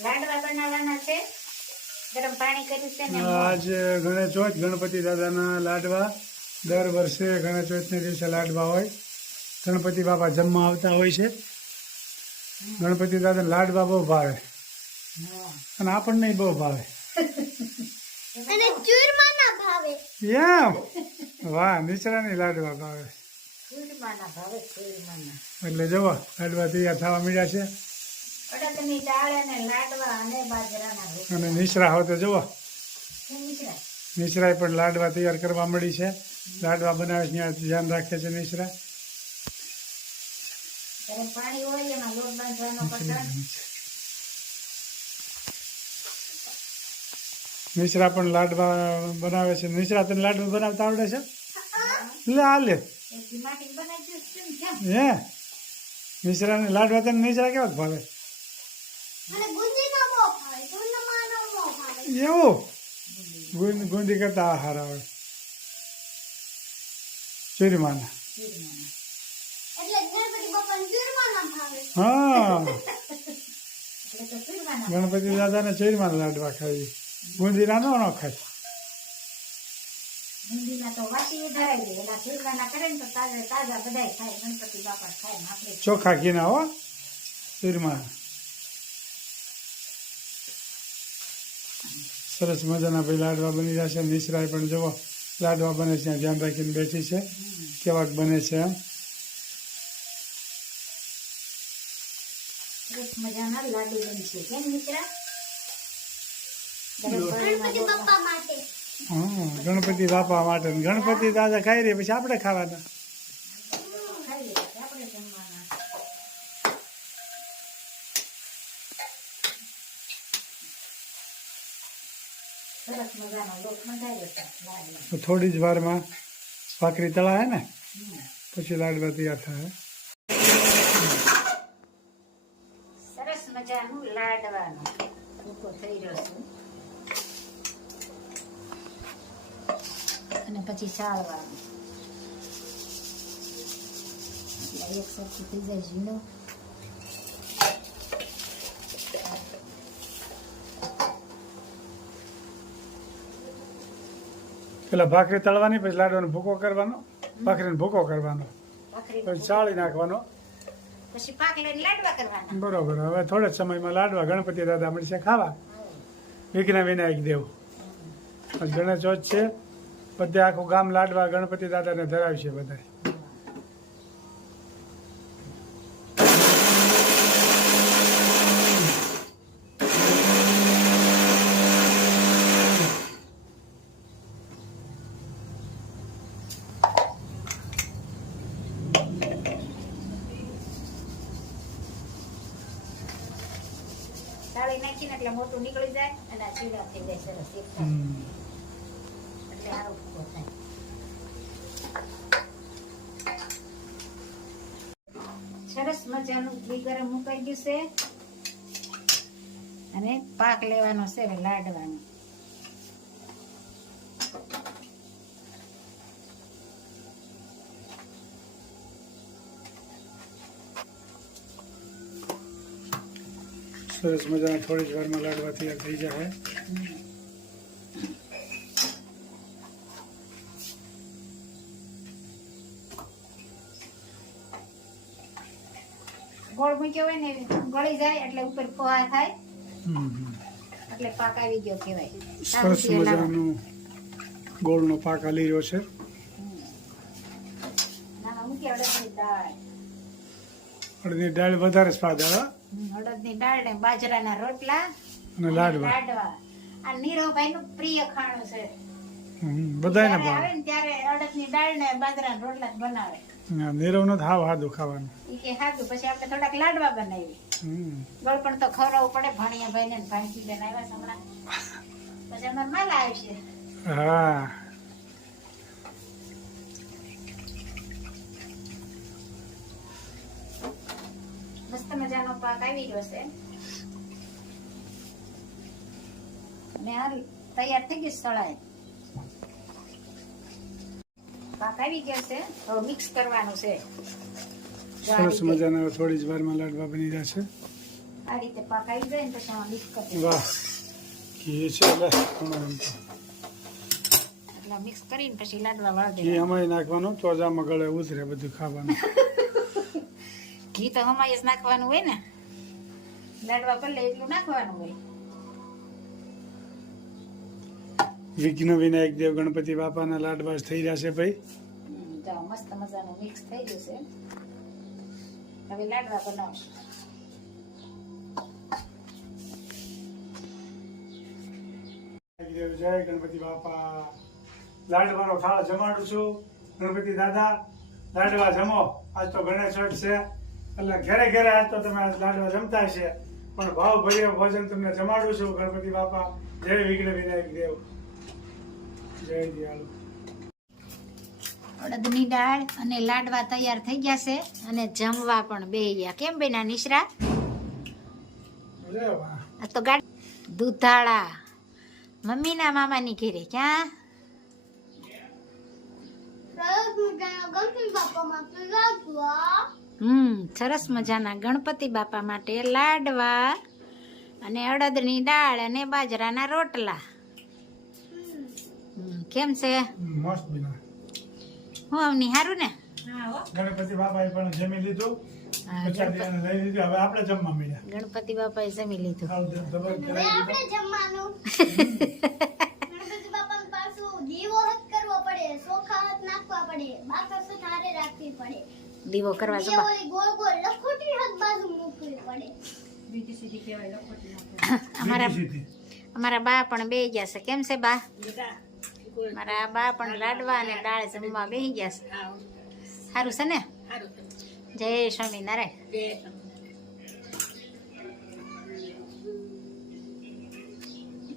લાડવા બનાવવાના છે? ગરમ પાણી કર્યું છે ને આજ ગણેશ ચોથ ગણપતિ દાદાના લાડવા. દર વર્ષે ગણેશ ચોથને દિવસે લાડવા હોય. ગણપતિ બાપા જમવા આવતા હોય છે. ગણપતિ દાદા લાડવા બહુ ભાવે. અને આપણને બહુ ભાવે. અને ચૂરમા ના ભાવે. એમ? વાહ નીચરાની લાડવા ભાવે. એટલે જુઓ લાડવા તૈયાર થવા મળ્યા છે. અને નિશ્રા હોય તો જુઓ નિશ્રાએ? પણ લાડવા તૈયાર કરવા મળી છે. લાડવા બનાવે છે ત્યાં ધ્યાન રાખે છે નિશ્રા નિશરા પણ લાડવા બનાવે છે. નિશ્રા તને લાડવા બનાવતા આવડે છે? લે આ લે. હે? મિશ્રાને લાડવા તને મિશ્રા કેવા ભાવે? એવું? ગુંદી કરતા આહાર હારા ચુરમાના. હા. ગણપતિ દાદાને ચૂરમાના લાડવા ખાઈ ગુંદી ના ન ખાય. બુંદીના તો વાટી ધરાઈ દે એના ચૂરમાના કરે ને તો તાજા તાજા બધાય ખાય ગણપતિ બાપા ખાય ને આપણે ચોખા ઘીના હો ચૂરમાના સરસ મજાના ભાઈ લાડવા બની રહ્યા છે નિશરાએ પણ જુઓ લાડવા બને છે ધ્યાન રાખીને બેઠી છે. કેવાક બને છે એમ. સરસ મજાના લાડુ બનશે. કેમ મિત્રા? ગણપતિ બાપા માટે. હા, ગણપતિ બાપા માટે ને ગણપતિ દાદા ખાઈ રહી પછી આપણે ખાવાના. ખાઈએ પછી આપણે જમવાના સરસ મજાનો લોટ બંધાયો છે લાડવા તો થોડી જ વારમાં ભાખરી તળાય ને, પછી લાડવા તૈયાર થાય. સરસ મજાનું લાડવાનું ભૂકો થઈ રહ્યો છે. અને પછી ચાળવાનું એક સરખું થઈ જાય ઝીણું પેલા ભાખરી તળવાની પછી લાડવાનો ભૂકો કરવાનો ભાખરીને ભૂકો કરવાનો પછી ચાળી નાખવાનો. બરોબર હવે થોડા જ સમયમાં લાડવા ગણપતિ દાદા મળશે ખાવા. વિઘ્ન વિનાયક દેવ. આજ ગણેશ છે. બધે આખું ગામ લાડવા ગણપતિ દાદાને ધરાવશે બધા ચાળી નાખીને એટલે મોટું નીકળી જાય અને આ ચીડા થઈ જાય સરસ એક સરસ મજાનું ઘી ગરમ મુકાઈ ગયું છે. અને પાક લેવાનો છે હવે લાડવાનો. સરસ મજાના થોડી જ વારમાં લાડવા તૈયાર થઈ જાય. ગોળ મૂક્યો હોય ને ગળી જાય એટલે ઉપર પોહા થાય. એટલે પાક આવી ગયો કહેવાય. સરસ મજાનો ગોળનો પાક આલી રહ્યો છે. અડદની દાળ. વધારે સ્વાદ આવે અડદની દાળ ને બાજરાના રોટલા અને લાડવા. લાડવા. આ નીરવભાઈ નું પ્રિય ખાણું છે. બધા આવે ભાવે. ને ત્યારે અડદની દાળ ને બાજરાના રોટલા બનાવે. હા, નીરવનું હાવ હા દુખાવાનો ઈ કે હાજુ પછી આપણે થોડાક લાડવા બનાવી હમ. ગળપણ તો ખવડાવવું પડે ભણિયા ભાઈ ને ભાણકી બેન આવ્યા છે હમણાં. પછી અમાર માલ આવશે. હા. મસ્ત મજાનો પાક આવી ગયો છે. મેં આ તૈયાર થઈ ગઈ સળાય પાક આવી ગયો છે. હવે મિક્સ કરવાનું છે. સરસ મજાના થોડી જ વારમાં લાડવા બની જશે આ રીતે પકાઈ જાય ને પછી આમાં મિક્સ કરી વાહ. ઘી છે એટલે મિક્સ કરીને પછી લાડવા વાળ ઘી અમાય નાખવાનું તો જ આમાં ગળે ઉતરે બધું ખાવાનું. ઘી તો હમાય જ નાખવાનું હોય ને. લાડવા પલ્લે એટલું નાખવાનું હોય. વિઘ્ન વિનાયક દેવ ગણપતિ બાપાના લાડવા થઈ જશે ભાઈ. મસ્ત મજાનું મિક્સ થઈ ગયું છે. હવે લાડવા બનાવશું. દેવ જય ગણપતિ બાપા. લાડવાનો થાળ જમાડું છું. ગણપતિ દાદા લાડવા જમો. આજ તો ગણેશ છે. એટલે ઘરે ઘરે આજ તો તમે લાડવા જમતા છે પણ ભાવ ભર્યો ભોજન તમને જમાડું છું ગણપતિ બાપા. જય વિઘ્ન વિનાયક દેવ. અડદની દાળ અને લાડવા તૈયાર થઈ ગયા છે અને જમવા પણ બે ગયા કેમ બેના નિશ્રા. આ તો ગાડ દૂધાળા. મમ્મીના મામાની ઘેરે ક્યાં? હમ, સરસ મજાના ગણપતિ બાપા માટે લાડવા અને અડદની દાળ અને બાજરાના રોટલા. કેમ છે? મસ્ત બિના હું અવની હારું ને? ગણપતિ બાપાએ પણ જમી લીધું. હા, પ્રસાદી એને લઈ લીધી. હવે આપણે જમવા મળ્યા. ગણપતિ બાપાએ જમી લીધું. આપણે જમવાનું. ગણપતિ પાછું દીવો હત કરવો પડે ચોખા હત નાખવા પડે બાકસ હત રાખવી પડે. દીવો કરવા બે જવા ગોળ ગોળ લખોટી હત બાજુ મૂકવી પડે. અમારા સીધી. અમારા બા પણ બે ગયા છે. કેમ છે બા? મારા બા પણ લાડવા અને દાળ જમવા બેસી ગયા છે. સારું છે ને? જય સ્વામિનારાયણ.